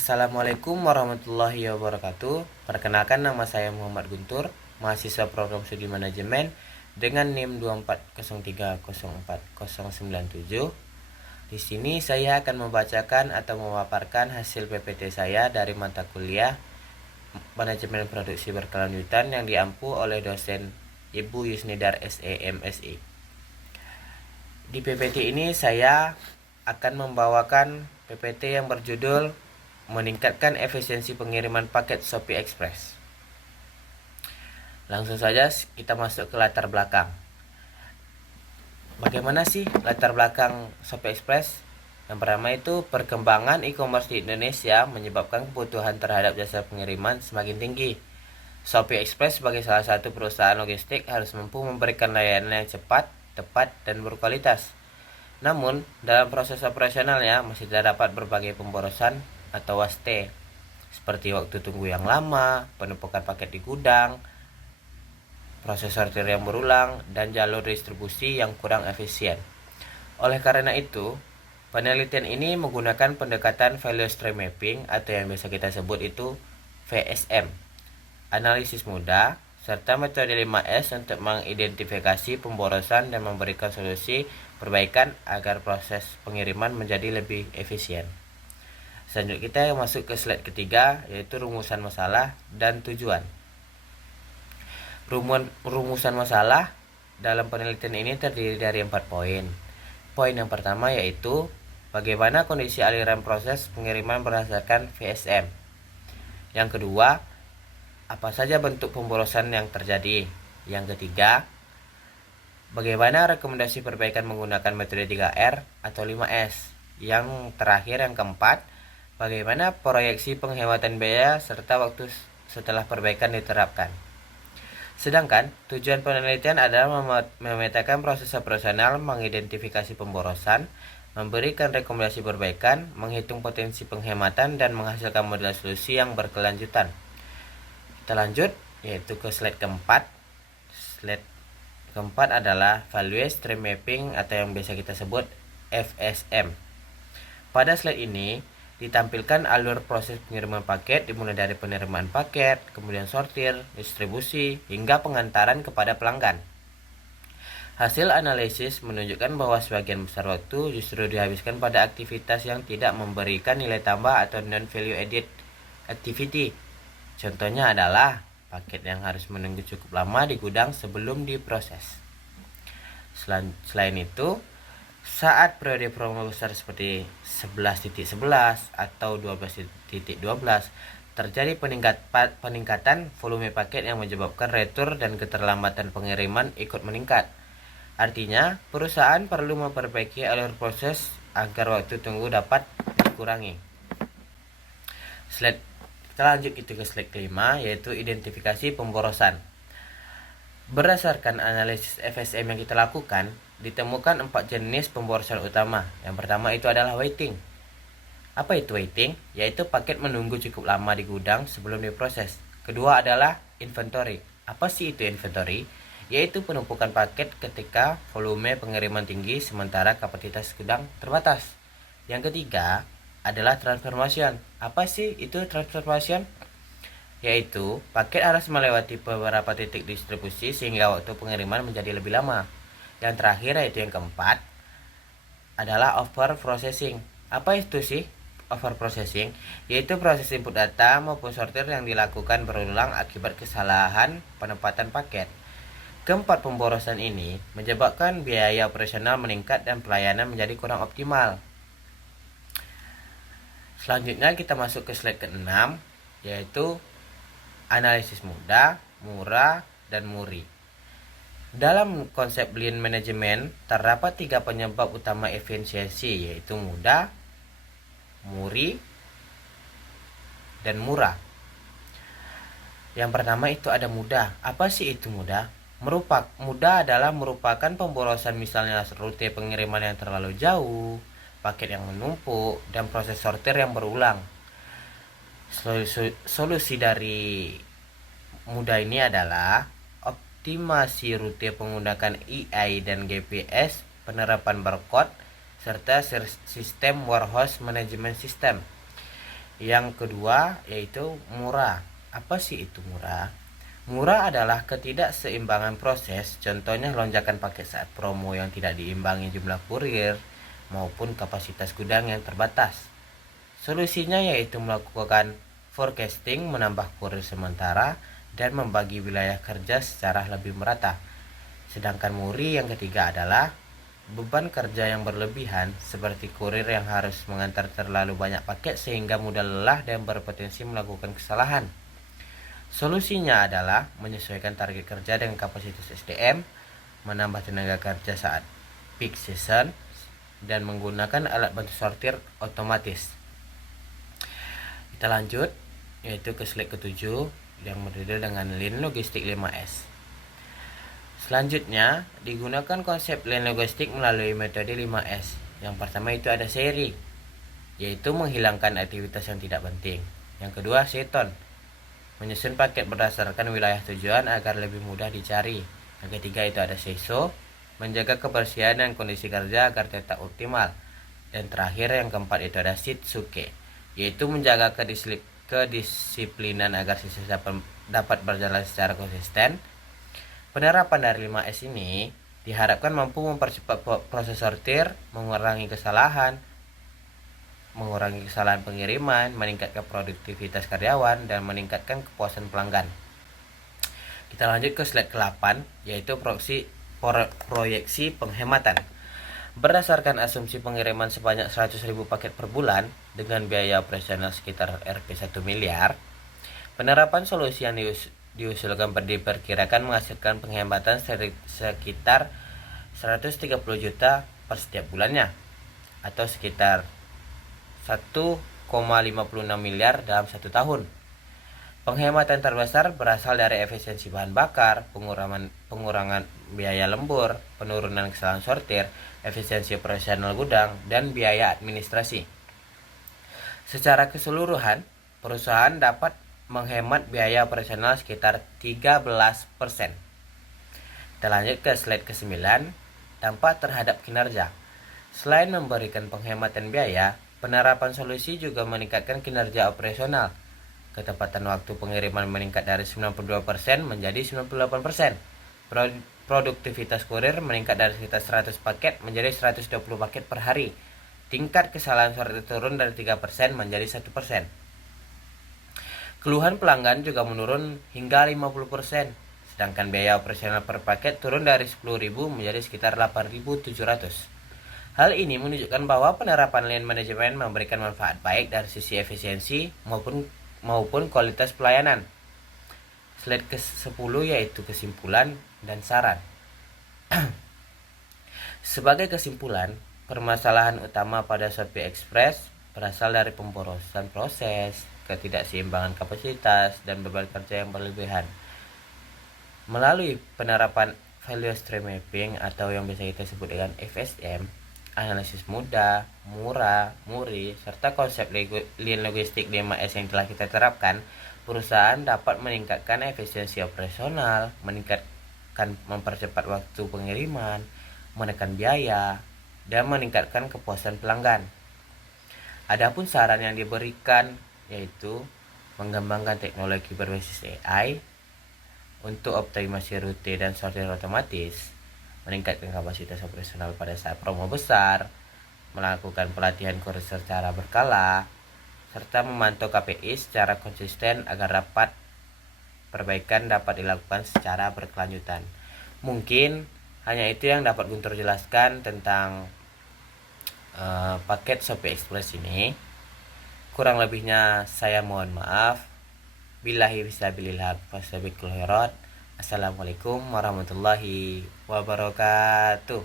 Assalamualaikum warahmatullahi wabarakatuh. Perkenalkan, nama saya Muhammad Guntur, mahasiswa program studi manajemen dengan NIM 2403040097. Di sini saya akan membacakan atau memaparkan hasil PPT saya dari mata kuliah Manajemen Produksi Berkelanjutan yang diampu oleh dosen Ibu Yusnidar SE MSI. Di PPT ini saya akan membawakan PPT yang berjudul meningkatkan efisiensi pengiriman paket Shopee Express. Langsung saja kita masuk ke latar belakang. Bagaimana sih latar belakang Shopee Express? Yang pertama itu, perkembangan e-commerce di Indonesia menyebabkan kebutuhan terhadap jasa pengiriman semakin tinggi. Shopee Express sebagai salah satu perusahaan logistik harus mampu memberikan layanan yang cepat, tepat, dan berkualitas. Namun, dalam proses operasionalnya masih terdapat berbagai pemborosan atau waste, seperti waktu tunggu yang lama, penumpukan paket di gudang, proses sortir yang berulang, dan jalur distribusi yang kurang efisien. Oleh karena itu, penelitian ini menggunakan pendekatan value stream mapping atau yang biasa kita sebut itu VSM, analisis mudah, serta metode 5S untuk mengidentifikasi pemborosan dan memberikan solusi perbaikan agar proses pengiriman menjadi lebih efisien. Selanjutnya kita masuk ke slide ketiga, yaitu rumusan masalah dan tujuan. Rumusan masalah dalam penelitian ini terdiri dari 4 poin. Poin yang pertama yaitu bagaimana kondisi aliran proses pengiriman berdasarkan VSM. Yang kedua, apa saja bentuk pemborosan yang terjadi. Yang ketiga, bagaimana rekomendasi perbaikan menggunakan metode 3R atau 5S. Yang terakhir, yang keempat, bagaimana proyeksi penghematan biaya serta waktu setelah perbaikan diterapkan. Sedangkan tujuan penelitian adalah memetakan proses operasional, mengidentifikasi pemborosan, memberikan rekomendasi perbaikan, menghitung potensi penghematan, dan menghasilkan model solusi yang berkelanjutan. Kita lanjut yaitu ke slide keempat. Slide keempat adalah value stream mapping atau yang biasa kita sebut FSM. Pada slide ini ditampilkan alur proses pengiriman paket dimulai dari penerimaan paket, kemudian sortir, distribusi, hingga pengantaran kepada pelanggan. Hasil analisis menunjukkan bahwa sebagian besar waktu justru dihabiskan pada aktivitas yang tidak memberikan nilai tambah atau non-value added activity. Contohnya adalah paket yang harus menunggu cukup lama di gudang sebelum diproses. Selain itu, saat periode promo besar seperti 11.11 atau 12.12 terjadi peningkatan volume paket yang menyebabkan retur dan keterlambatan pengiriman ikut meningkat. Artinya, perusahaan perlu memperbaiki alur proses agar waktu tunggu dapat dikurangi. Kita lanjut ke slide kelima, yaitu identifikasi pemborosan. Berdasarkan analisis FSM yang kita lakukan, ditemukan 4 jenis pemborosan utama. Yang pertama itu adalah waiting. Apa itu waiting? Yaitu paket menunggu cukup lama di gudang sebelum diproses. Kedua adalah inventory. Apa sih itu inventory? Yaitu penumpukan paket ketika volume pengiriman tinggi sementara kapasitas gudang terbatas. Yang ketiga adalah transformation. Apa sih itu transformation? Yaitu paket harus melewati beberapa titik distribusi sehingga waktu pengiriman menjadi lebih lama. Yang terakhir yaitu yang keempat adalah over processing. Apa itu sih over processing? Yaitu proses input data maupun sortir yang dilakukan berulang akibat kesalahan penempatan paket. Keempat pemborosan ini menyebabkan biaya operasional meningkat dan pelayanan menjadi kurang optimal. Selanjutnya kita masuk ke slide ke-6, yaitu analisis mudah, murah, dan muri. Dalam konsep lean management terdapat 3 penyebab utama efisiensi, yaitu mudah, muri, dan murah. Yang pertama itu ada mudah. Apa sih itu mudah? Mudah adalah merupakan pemborosan misalnya rute pengiriman yang terlalu jauh, paket yang menumpuk, dan proses sortir yang berulang. Solusi dari mudah ini adalah optimasi rute menggunakan AI dan GPS, penerapan barcode, serta sistem warehouse management system. Yang kedua yaitu murah. Apa sih itu murah? Murah adalah ketidakseimbangan proses, contohnya lonjakan paket saat promo yang tidak diimbangi jumlah kurir maupun kapasitas gudang yang terbatas. Solusinya yaitu melakukan forecasting, menambah kurir sementara, dan membagi wilayah kerja secara lebih merata. Sedangkan muri yang ketiga adalah beban kerja yang berlebihan, seperti kurir yang harus mengantar terlalu banyak paket sehingga mudah lelah dan berpotensi melakukan kesalahan. Solusinya adalah menyesuaikan target kerja dengan kapasitas SDM, menambah tenaga kerja saat peak season, dan menggunakan alat bantu sortir otomatis. Kita lanjut, yaitu ke slide ke-7 yang berjudul dengan Lean Logistik 5S. Selanjutnya, digunakan konsep Lean Logistik melalui metode 5S. Yang pertama itu ada seri, yaitu menghilangkan aktivitas yang tidak penting. Yang kedua, seton, menyusun paket berdasarkan wilayah tujuan agar lebih mudah dicari. Yang ketiga itu ada seiso, menjaga kebersihan dan kondisi kerja agar tetap optimal. Dan terakhir yang keempat itu ada shitsuke, yaitu menjaga kedisiplinan agar siswa dapat berjalan secara konsisten. Penerapan dari 5S ini diharapkan mampu mempercepat proses sortir, mengurangi kesalahan pengiriman, meningkatkan produktivitas karyawan, dan meningkatkan kepuasan pelanggan. Kita lanjut ke slide ke-8, yaitu proyeksi penghematan. Berdasarkan asumsi pengiriman sebanyak 100.000 paket per bulan dengan biaya operasional sekitar Rp 1 miliar, penerapan solusi yang diusulkan diperkirakan menghasilkan penghematan sekitar 130 juta per setiap bulannya, atau sekitar 1,56 miliar dalam 1 tahun. Penghematan terbesar berasal dari efisiensi bahan bakar, pengurangan biaya lembur, penurunan kesalahan sortir, efisiensi operasional gudang, dan biaya administrasi. Secara keseluruhan, perusahaan dapat menghemat biaya operasional sekitar 13%. Kita lanjut ke slide ke-9, dampak terhadap kinerja. Selain memberikan penghematan biaya, penerapan solusi juga meningkatkan kinerja operasional. Ketepatan waktu pengiriman meningkat dari 92% menjadi 98%. Produktivitas kurir meningkat dari sekitar 100 paket menjadi 120 paket per hari. Tingkat kesalahan sortir turun dari 3% menjadi 1%. Keluhan pelanggan juga menurun hingga 50%. Sedangkan biaya operasional per paket turun dari 10.000 menjadi sekitar 8.700. Hal ini menunjukkan bahwa penerapan Lean Management memberikan manfaat baik dari sisi efisiensi maupun kualitas pelayanan. Slide ke-10 yaitu kesimpulan dan saran. Sebagai kesimpulan, permasalahan utama pada Shopee Express berasal dari pemborosan proses, ketidakseimbangan kapasitas, dan beban kerja yang berlebihan. Melalui penerapan Value Stream Mapping atau yang biasa kita sebut dengan FSM, analisis mudah, murah, muri, serta konsep Lean Logistik 5S yang telah kita terapkan, perusahaan dapat meningkatkan efisiensi operasional, mempercepat waktu pengiriman, menekan biaya, dan meningkatkan kepuasan pelanggan. Adapun saran yang diberikan yaitu mengembangkan teknologi berbasis AI untuk optimasi rute dan sortir otomatis, meningkatkan kapasitas operasional pada saat promo besar, melakukan pelatihan kurir secara berkala, serta memantau KPI secara konsisten agar perbaikan dapat dilakukan secara berkelanjutan. Mungkin hanya itu yang dapat Guntur jelaskan tentang paket Shopee Express ini. Kurang lebihnya saya mohon maaf. Billahi fisabilillah fastabiqul khairat. Assalamualaikum warahmatullahi wabarakatuh.